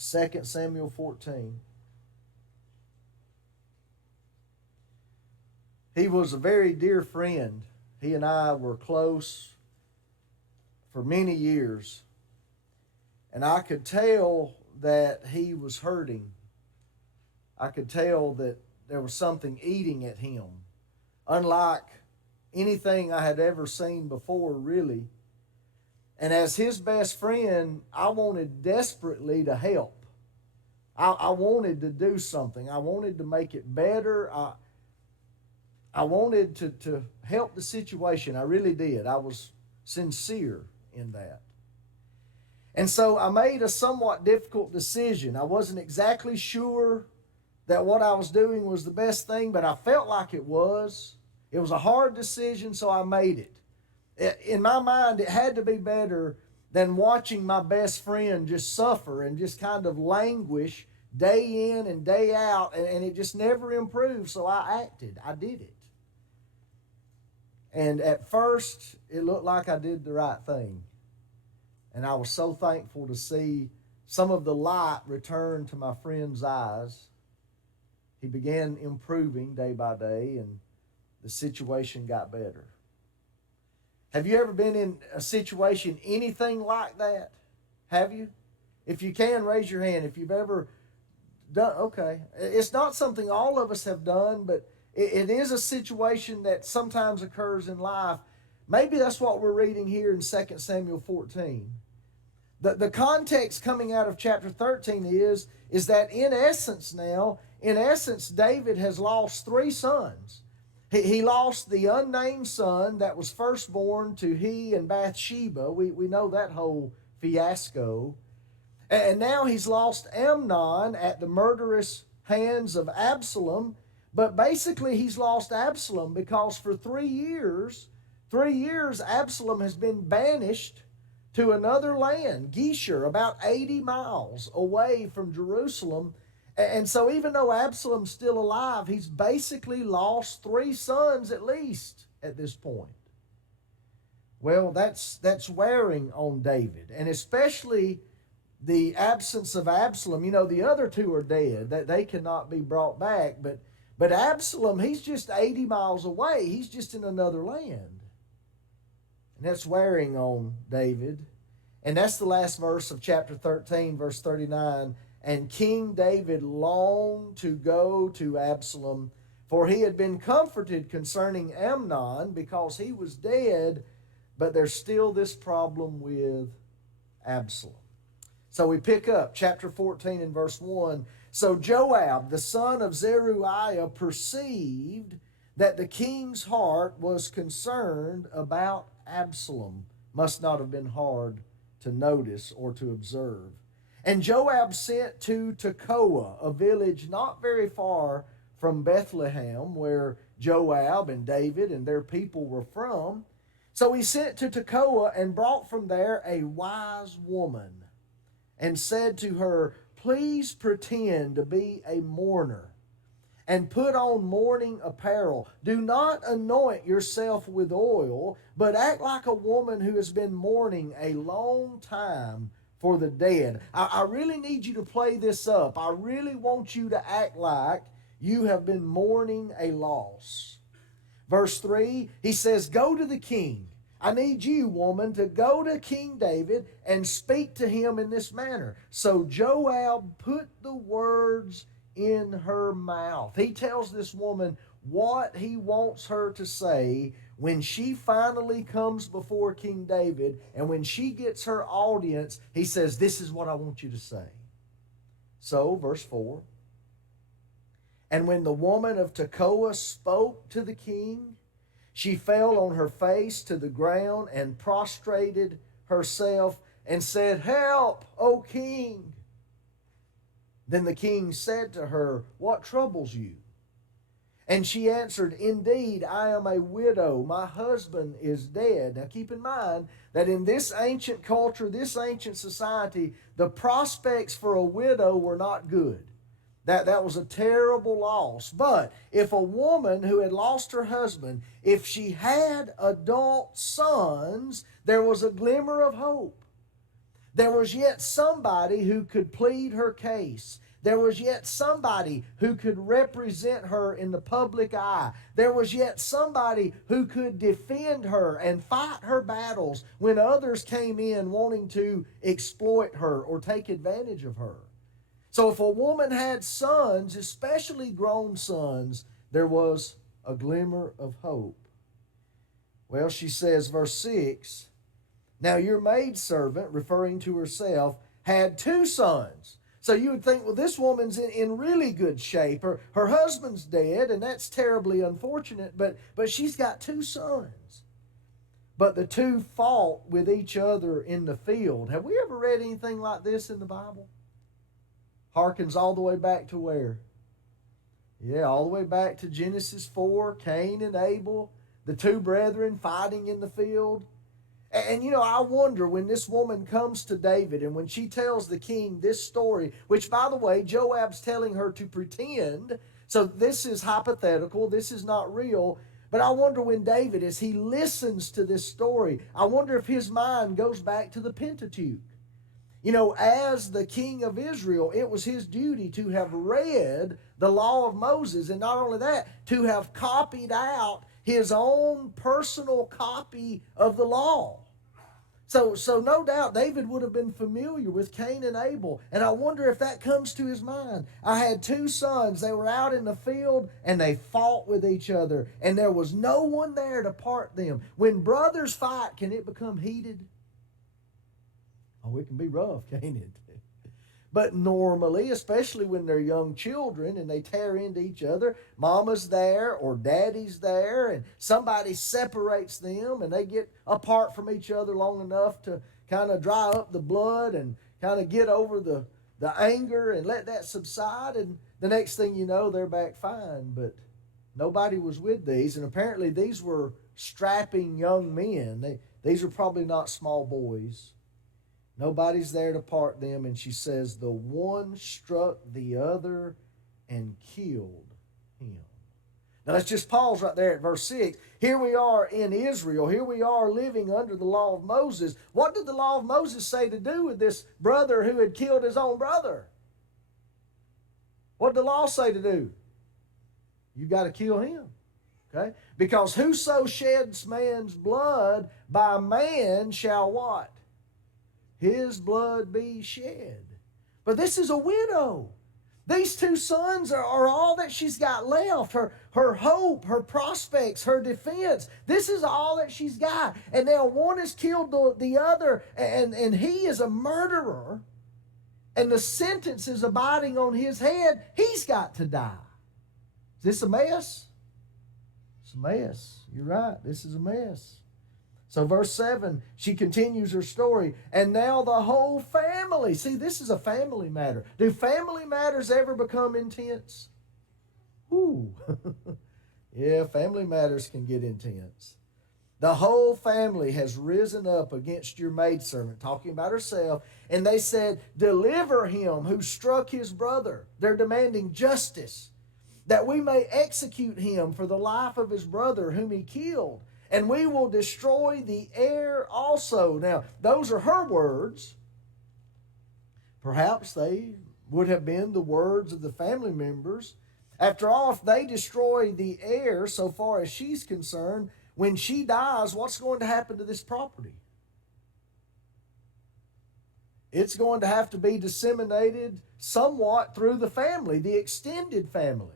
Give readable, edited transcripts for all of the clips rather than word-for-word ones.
2 Samuel 14. He was a very dear friend. He and I were close for many years. And I could tell that he was hurting. I could tell that there was something eating at him, unlike anything I had ever seen before, really. And as his best friend, I wanted desperately to help. I wanted to do something. I wanted to make it better. I wanted to help the situation. I really did. I was sincere in that. And so I made a somewhat difficult decision. I wasn't exactly sure that what I was doing was the best thing, but I felt like it was. It was a hard decision, so I made it. In my mind, it had to be better than watching my best friend just suffer and just kind of languish day in and day out, and it just never improved, so I acted. I did it. And at first, it looked like I did the right thing. And I was so thankful to see some of the light return to my friend's eyes. He began improving day by day, and the situation got better. Have you ever been in a situation anything like that? Have you? If you can, raise your hand. If you've ever done, okay. It's not something all of us have done, but it is a situation that sometimes occurs in life. Maybe that's what we're reading here in 2 Samuel 14. The context coming out of chapter 13 is that in essence, David has lost three sons. He lost the unnamed son that was firstborn to he and Bathsheba. We know that whole fiasco. And now he's lost Amnon at the murderous hands of Absalom. But basically he's lost Absalom because for 3 years, Absalom has been banished to another land, Geshur, about 80 miles away from Jerusalem. And so even though Absalom's still alive, he's basically lost 3 sons at least at this point. Well, that's wearing on David, and especially the absence of Absalom. You know, the other 2 are dead, that they cannot be brought back, but Absalom, he's just 80 miles away. He's just in another land. And that's wearing on David. And that's the last verse of chapter 13, verse 39. And King David longed to go to Absalom, for he had been comforted concerning Amnon because he was dead, but there's still this problem with Absalom. So we pick up chapter 14 and verse 1. So Joab, the son of Zeruiah, perceived that the king's heart was concerned about Absalom. Must not have been hard to notice or to observe. And Joab sent to Tekoa, a village not very far from Bethlehem, where Joab and David and their people were from. So he sent to Tekoa and brought from there a wise woman and said to her, "Please pretend to be a mourner and put on mourning apparel. Do not anoint yourself with oil, but act like a woman who has been mourning a long time for the dead." I really need you to play this up. I really want you to act like you have been mourning a loss. Verse 3, he says, "Go to the king." I need you, woman, to go to King David and speak to him in this manner. So Joab put the words in her mouth. He tells this woman what he wants her to say when she finally comes before King David, and when she gets her audience, he says, "This is what I want you to say." So, verse 4, and when the woman of Tekoa spoke to the king, she fell on her face to the ground and prostrated herself and said, "Help, O king." Then the king said to her, "What troubles you?" And she answered, "Indeed, I am a widow. My husband is dead." Now keep in mind that in this ancient culture, this ancient society, the prospects for a widow were not good. That was a terrible loss. But if a woman who had lost her husband, if she had adult sons, there was a glimmer of hope. There was yet somebody who could plead her case. There was yet somebody who could represent her in the public eye. There was yet somebody who could defend her and fight her battles when others came in wanting to exploit her or take advantage of her. So if a woman had sons, especially grown sons, there was a glimmer of hope. Well, she says, verse 6, now your maidservant, referring to herself, had two sons. So you would think, well, this woman's in really good shape. Her husband's dead, and that's terribly unfortunate, but she's got two sons. But the two fought with each other in the field. Have we ever read anything like this in the Bible? Harkens all the way back to where? Yeah, all the way back to Genesis 4, Cain and Abel, the two brethren fighting in the field. And I wonder when this woman comes to David and when she tells the king this story, which, by the way, Joab's telling her to pretend. So this is hypothetical. This is not real. But I wonder when David, as he listens to this story, I wonder if his mind goes back to the Pentateuch. As the king of Israel, it was his duty to have read the law of Moses. And not only that, to have copied out his own personal copy of the law. So no doubt David would have been familiar with Cain and Abel. And I wonder if that comes to his mind. I had two sons. They were out in the field and they fought with each other. And there was no one there to part them. When brothers fight, can it become heated? Oh, it can be rough, can't it? But normally, especially when they're young children and they tear into each other, mama's there or daddy's there and somebody separates them and they get apart from each other long enough to kind of dry up the blood and kind of get over the anger and let that subside. And the next thing you know, they're back fine. But nobody was with these. And apparently these were strapping young men. These are probably not small boys. Nobody's there to part them, and she says, the one struck the other and killed him. Now let's just pause right there at verse 6. Here we are in Israel. Here we are living under the law of Moses. What did the law of Moses say to do with this brother who had killed his own brother? What did the law say to do? You got to kill him. Okay? Because whoso sheds man's blood, by man shall what? His blood be shed. But this is a widow. These two sons are all that she's got left. Her hope, her prospects, her defense. This is all that she's got. And now one has killed the other, and he is a murderer. And the sentence is abiding on his head. He's got to die. Is this a mess? It's a mess. You're right. This is a mess. So verse 7, she continues her story. And now the whole family. See, this is a family matter. Do family matters ever become intense? Ooh. Yeah, family matters can get intense. The whole family has risen up against your maidservant, talking about herself, and they said, deliver him who struck his brother. They're demanding justice, that we may execute him for the life of his brother whom he killed. And we will destroy the heir also. Now, those are her words. Perhaps they would have been the words of the family members. After all, if they destroy the heir, so far as she's concerned, when she dies, what's going to happen to this property? It's going to have to be disseminated somewhat through the family, the extended family.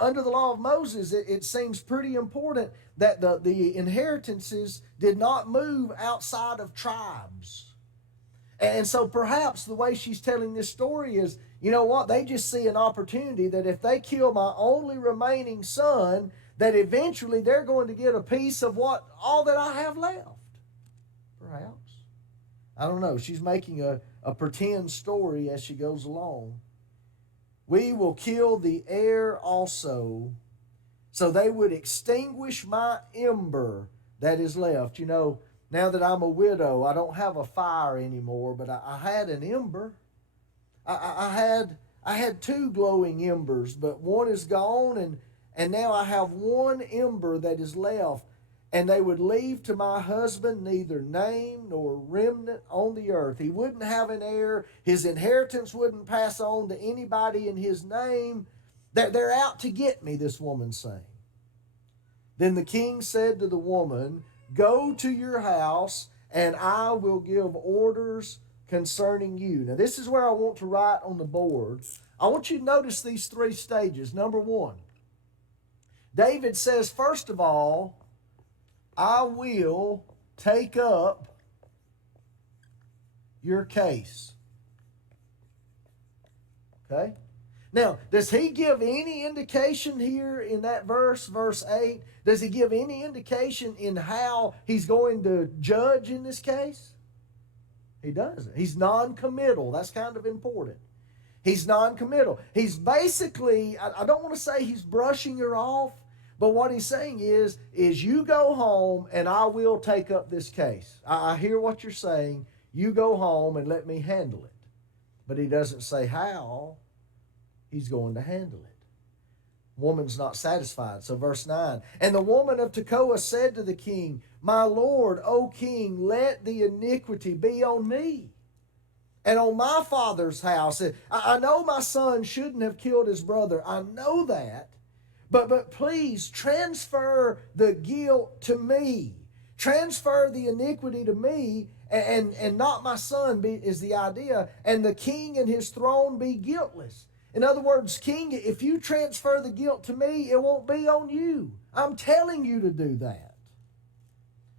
Under the law of Moses, it seems pretty important that the inheritances did not move outside of tribes. And so perhaps the way she's telling this story is, they just see an opportunity that if they kill my only remaining son, that eventually they're going to get a piece of all that I have left. Perhaps. I don't know. She's making a pretend story as she goes along. We will kill the heir also, so they would extinguish my ember that is left. Now that I'm a widow, I don't have a fire anymore, but I had an ember. I had two glowing embers, but one is gone, and now I have one ember that is left. and they would leave to my husband neither name nor remnant on the earth. He wouldn't have an heir. His inheritance wouldn't pass on to anybody in his name. They're out to get me, this woman's saying. Then the king said to the woman, go to your house, and I will give orders concerning you. Now, this is where I want to write on the board. I want you to notice these three stages. Number one, David says, first of all, I will take up your case. Okay? Now, does he give any indication here in that verse 8? Does he give any indication in how he's going to judge in this case? He doesn't. He's non-committal. That's kind of important. He's non-committal. He's basically, I don't want to say he's brushing her off, but what he's saying is you go home and I will take up this case. I hear what you're saying. You go home and let me handle it. But he doesn't say how he's going to handle it. Woman's not satisfied. So verse 9, and the woman of Tekoa said to the king, my lord, O king, let the iniquity be on me and on my father's house. I know my son shouldn't have killed his brother. I know that. But please transfer the guilt to me. Transfer the iniquity to me and not my son is the idea. And the king and his throne be guiltless. In other words, king, if you transfer the guilt to me, it won't be on you. I'm telling you to do that.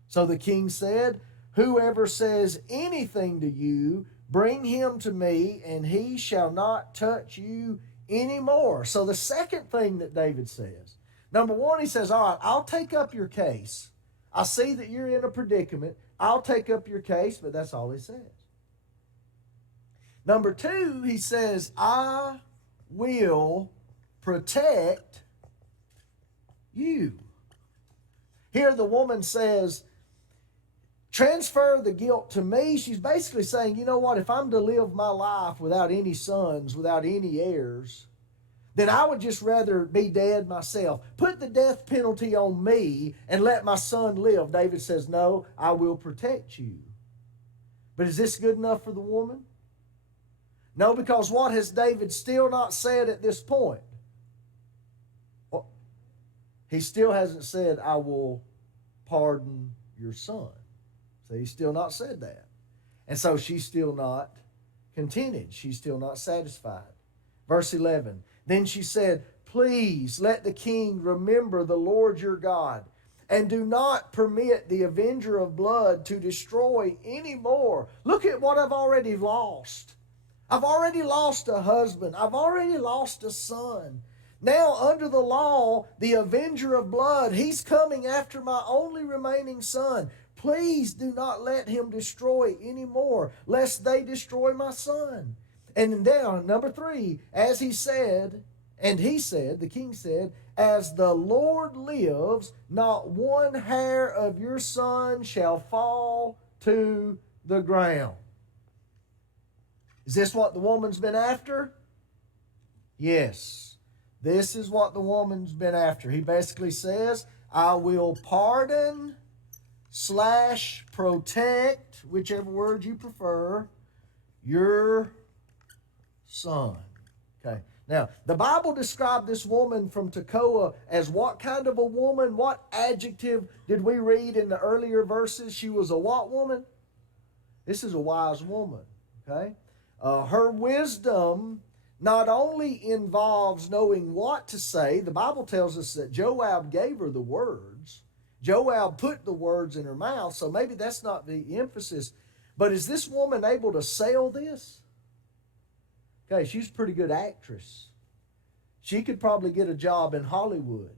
So the king said, whoever says anything to you, bring him to me, and he shall not touch you anymore. So the second thing that David says, number one, he says, all right, I'll take up your case. I see that you're in a predicament. I'll take up your case, but that's all he says. Number two, he says, I will protect you. Here the woman says, transfer the guilt to me. She's basically saying, you know what, if I'm to live my life without any sons, without any heirs, then I would just rather be dead myself. Put the death penalty on me and let my son live. David says, no, I will protect you. But is this good enough for the woman? No, because what has David still not said at this point? Well, he still hasn't said, I will pardon your son. So he's still not said that. And so she's still not contented. She's still not satisfied. Verse 11, then she said, please let the king remember the Lord your God, and do not permit the avenger of blood to destroy any more. Look at what I've already lost. I've already lost a husband. I've already lost a son. Now, under the law, the avenger of blood, he's coming after my only remaining son. Please do not let him destroy any more, lest they destroy my son. And then, number 3, as he said, the king said, as the Lord lives, not one hair of your son shall fall to the ground. Is this what the woman's been after? Yes. This is what the woman's been after. He basically says, I will pardon / protect, whichever word you prefer, your son. Okay. Now, the Bible described this woman from Tekoa as what kind of a woman? What adjective did we read in the earlier verses? She was a what woman? This is a wise woman. Okay. Her wisdom not only involves knowing what to say. The Bible tells us that Joab gave her the words. Joab put the words in her mouth, so maybe that's not the emphasis. But is this woman able to sell this? Okay, she's a pretty good actress. She could probably get a job in Hollywood.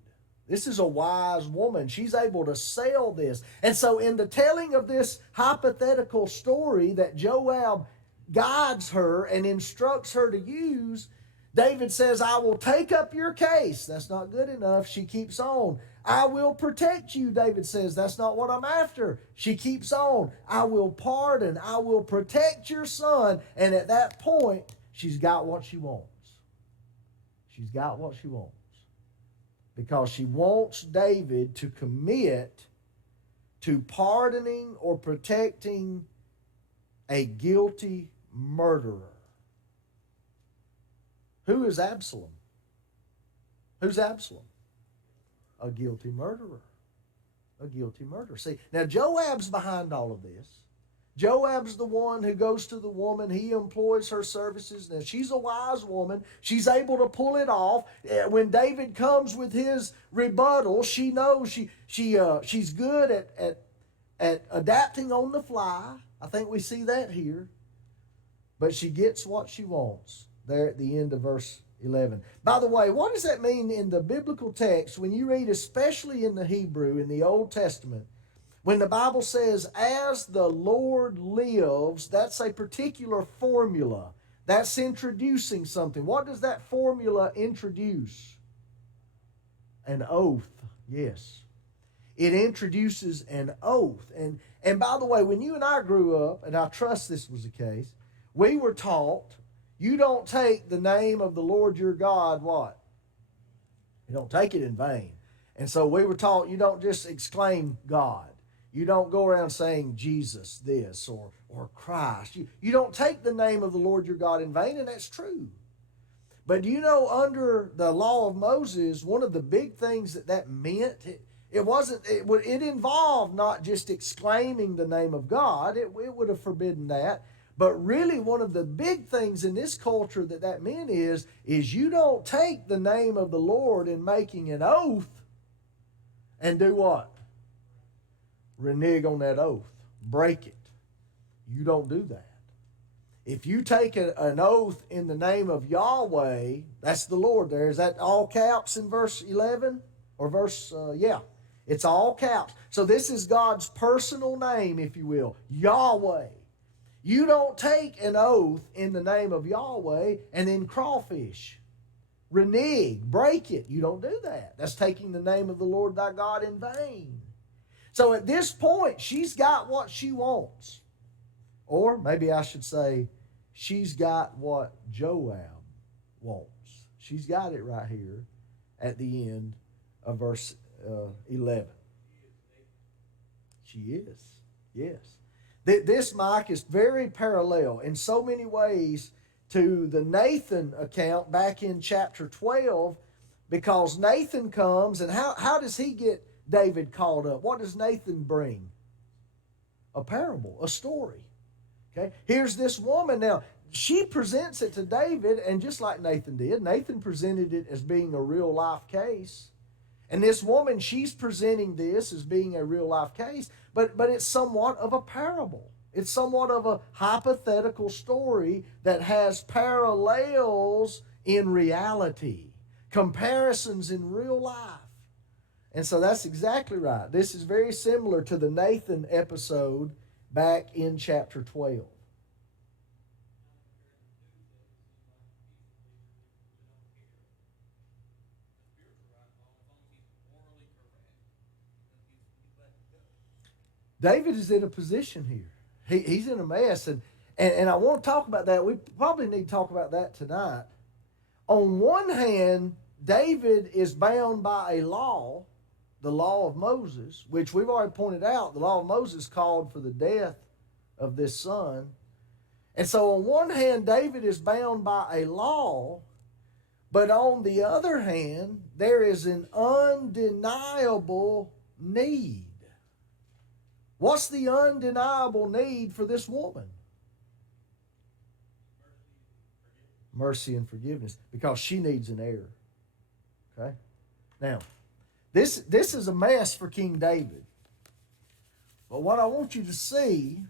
This is a wise woman. She's able to sell this. And so in the telling of this hypothetical story that Joab guides her and instructs her to use, David says, I will take up your case. That's not good enough. She keeps on. I will protect you, David says. That's not what I'm after. She keeps on. I will pardon. I will protect your son. And at that point, she's got what she wants. She's got what she wants. Because she wants David to commit to pardoning or protecting a guilty murderer. Who is Absalom? Who's Absalom? A guilty murderer. A guilty murderer. See, now Joab's behind all of this. Joab's the one who goes to the woman. He employs her services. Now, she's a wise woman. She's able to pull it off. When David comes with his rebuttal, she knows she's good at adapting on the fly. I think we see that here. But she gets what she wants there at the end of verse 11. By the way, what does that mean in the biblical text when you read, especially in the Hebrew, in the Old Testament? When the Bible says, as the Lord lives, that's a particular formula. That's introducing something. What does that formula introduce? An oath, yes. It introduces an oath. And by the way, when you and I grew up, and I trust this was the case, we were taught, you don't take the name of the Lord your God, what? You don't take it in vain. And so we were taught, you don't just exclaim God. You don't go around saying Jesus this or Christ. You don't take the name of the Lord your God in vain, and that's true. But do you know, under the law of Moses, one of the big things that meant, it involved not just exclaiming the name of God. It would have forbidden that. But really, one of the big things in this culture that meant is you don't take the name of the Lord in making an oath and do what? Renege on that oath. Break it. You don't do that. If you take an oath in the name of Yahweh, that's the Lord there. Is that all caps in verse 11? Or verse, yeah. It's all caps. So this is God's personal name, if you will. Yahweh. You don't take an oath in the name of Yahweh and then crawfish. Renege. Break it. You don't do that. That's taking the name of the Lord thy God in vain. So at this point, she's got what she wants. Or maybe I should say, she's got what Joab wants. She's got it right here at the end of verse 11. She is, yes. This, Mike, is very parallel in so many ways to the Nathan account back in chapter 12, because Nathan comes, and how does he get David called up? What does Nathan bring? A parable, a story. Okay, here's this woman. Now, she presents it to David, and just like Nathan did, Nathan presented it as being a real life case. And this woman, she's presenting this as being a real life case, but it's somewhat of a parable. It's somewhat of a hypothetical story that has parallels in reality, comparisons in real life. And so that's exactly right. This is very similar to the Nathan episode back in chapter 12. David is in a position here. He's in a mess, and I want to talk about that. We probably need to talk about that tonight. On one hand, David is bound by a law, the law of Moses, which we've already pointed out. The law of Moses called for the death of this son. And so on one hand, David is bound by a law, but on the other hand, there is an undeniable need. What's the undeniable need for this woman? Mercy and forgiveness, because she needs an heir. Okay? Now, this is a mess for King David. But what I want you to see,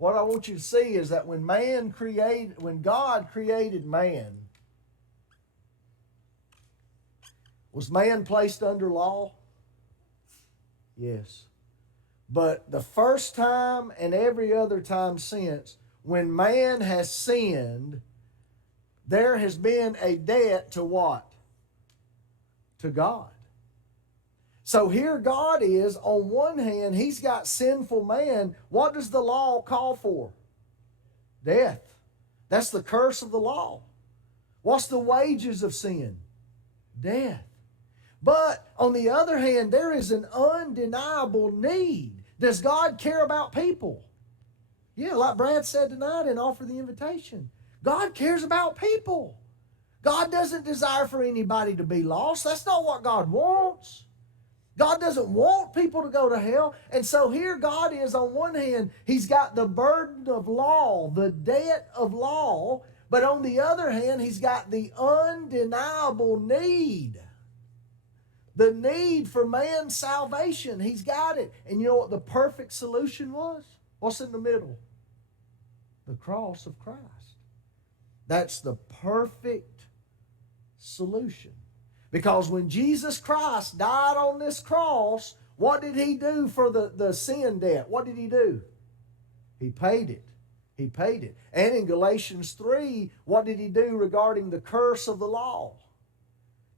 is that when God created man, was man placed under law? Yes. But the first time and every other time since, when man has sinned, there has been a debt to what? To God. So here God is, on one hand, he's got sinful man. What does the law call for? Death. That's the curse of the law. What's the wages of sin? Death. But on the other hand, there is an undeniable need. Does God care about people? Yeah, like Brad said tonight and offer the invitation. God cares about people. God doesn't desire for anybody to be lost. That's not what God wants. God doesn't want people to go to hell. And so here God is, on one hand, he's got the burden of law, the debt of law. But on the other hand, he's got the undeniable need. The need for man's salvation. He's got it. And you know what the perfect solution was? What's in the middle? The cross of Christ. That's the perfect solution. Because when Jesus Christ died on this cross, what did he do for the sin debt? What did he do? He paid it. He paid it. And in Galatians 3, what did he do regarding the curse of the law?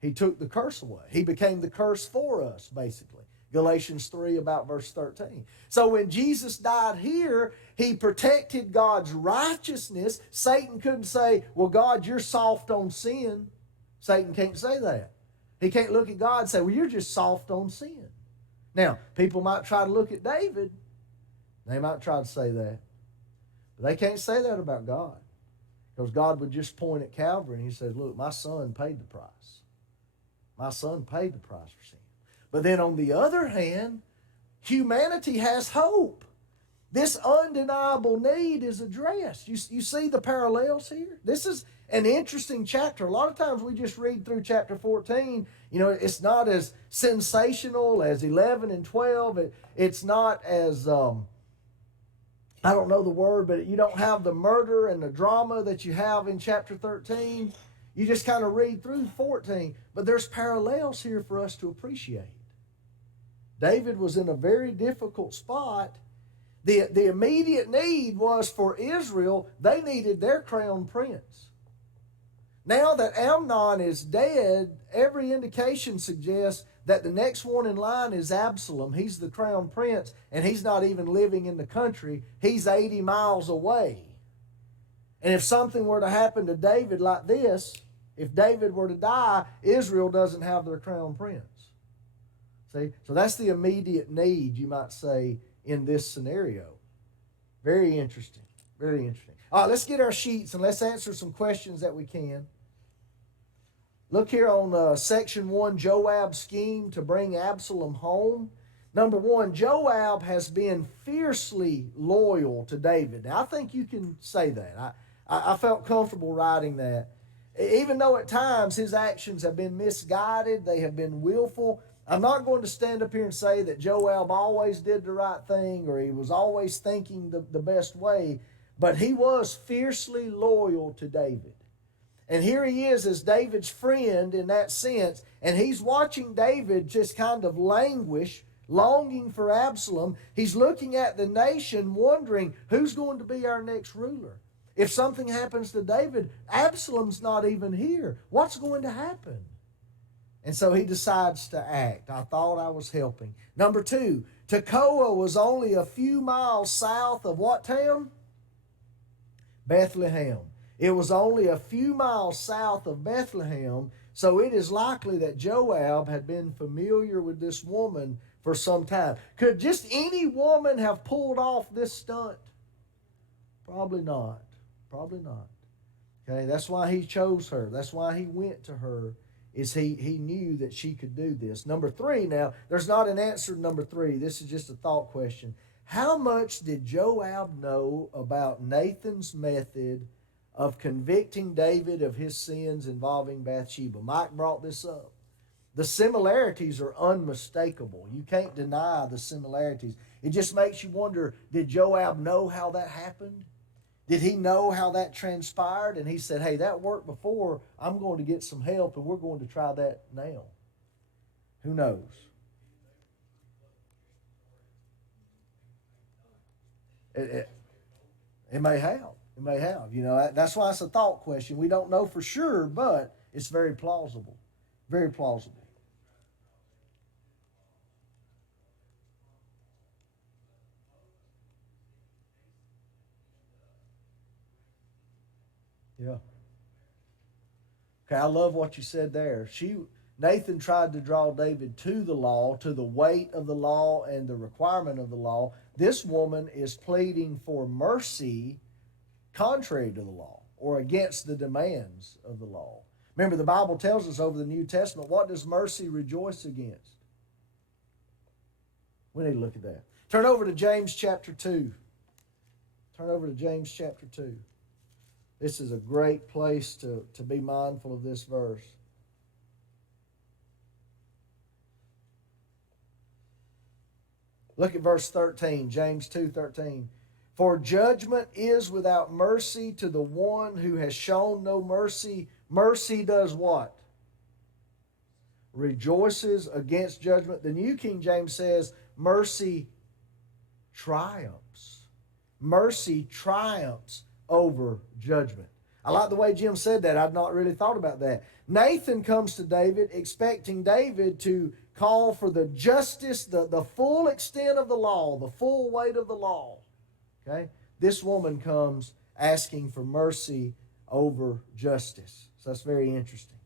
He took the curse away. He became the curse for us, basically. Galatians 3, about verse 13. So when Jesus died here, he protected God's righteousness. Satan couldn't say, well, God, you're soft on sin. Satan can't say that. He can't look at God and say, well, you're just soft on sin. Now, people might try to look at David. They might try to say that. But they can't say that about God. Because God would just point at Calvary and he says, look, my son paid the price. My son paid the price for sin. But then on the other hand, humanity has hope. This undeniable need is addressed. You see the parallels here? This is an interesting chapter. A lot of times we just read through chapter 14. You know, it's not as sensational as 11 and 12. It's not as, I don't know the word, but you don't have the murder and the drama that you have in chapter 13. You just kind of read through 14. But there's parallels here for us to appreciate. David was in a very difficult spot. The immediate need was for Israel. They needed their crown prince. Now that Amnon is dead, every indication suggests that the next one in line is Absalom. He's the crown prince, and he's not even living in the country. He's 80 miles away. And if something were to happen to David like this, if David were to die, Israel doesn't have their crown prince. See? So that's the immediate need, you might say, in this scenario. Very interesting. Very interesting. All right, let's get our sheets and let's answer some questions that we can. Look here on section 1, Joab's scheme to bring Absalom home. Number 1, Joab has been fiercely loyal to David. Now, I think you can say that. I felt comfortable writing that. Even though at times his actions have been misguided, they have been willful, I'm not going to stand up here and say that Joab always did the right thing or he was always thinking the best way, but he was fiercely loyal to David. And here he is as David's friend in that sense, and he's watching David just kind of languish, longing for Absalom. He's looking at the nation wondering who's going to be our next ruler. If something happens to David, Absalom's not even here. What's going to happen? And so he decides to act. I thought I was helping. Number 2, Tekoa was only a few miles south of what town? Bethlehem. It was only a few miles south of Bethlehem, so it is likely that Joab had been familiar with this woman for some time. Could just any woman have pulled off this stunt? Probably not. Probably not. Okay, that's why he chose her. That's why he went to her, is he knew that she could do this. Number 3, now, there's not an answer to number 3. This is just a thought question. How much did Joab know about Nathan's method of convicting David of his sins involving Bathsheba? Mike brought this up. The similarities are unmistakable. You can't deny the similarities. It just makes you wonder, did Joab know how that happened? Did he know how that transpired? And he said, hey, that worked before. I'm going to get some help, and we're going to try that now. Who knows? It may have. It may have. You know, that's why it's a thought question. We don't know for sure, but it's very plausible. Very plausible. Yeah. Okay, I love what you said there. Nathan tried to draw David to the law, to the weight of the law and the requirement of the law. This woman is pleading for mercy contrary to the law or against the demands of the law. Remember, the Bible tells us over the New Testament, what does mercy rejoice against? We need to look at that. Turn over to James chapter 2. Turn over to James chapter 2. This is a great place to be mindful of this verse. Look at verse 13, James 2:13. For judgment is without mercy to the one who has shown no mercy. Mercy does what? Rejoices against judgment. The New King James says mercy triumphs. Mercy triumphs over judgment. I like the way Jim said that. I'd not really thought about that. Nathan comes to David expecting David to call for the justice, the full extent of the law, the full weight of the law. Okay? This woman comes asking for mercy over justice. So that's very interesting.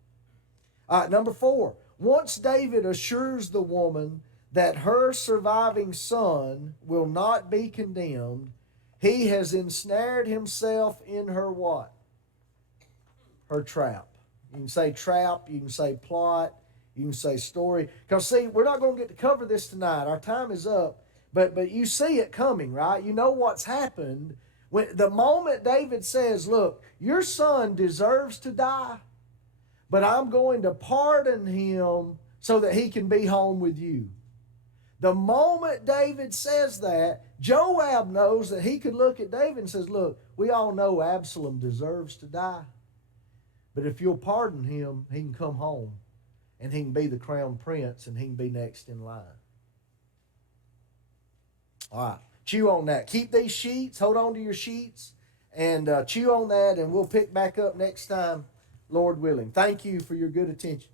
All right, number 4. Once David assures the woman that her surviving son will not be condemned, he has ensnared himself in her what? Her trap. You can say trap, you can say plot, you can say story. Because see, we're not going to get to cover this tonight. Our time is up. But you see it coming, right? You know what's happened. When the moment David says, look, your son deserves to die, but I'm going to pardon him so that he can be home with you. The moment David says that, Joab knows that he could look at David and says, look, we all know Absalom deserves to die. But if you'll pardon him, he can come home and he can be the crown prince and he can be next in line. All right, chew on that. Keep these sheets, hold on to your sheets, and chew on that, and we'll pick back up next time, Lord willing. Thank you for your good attention.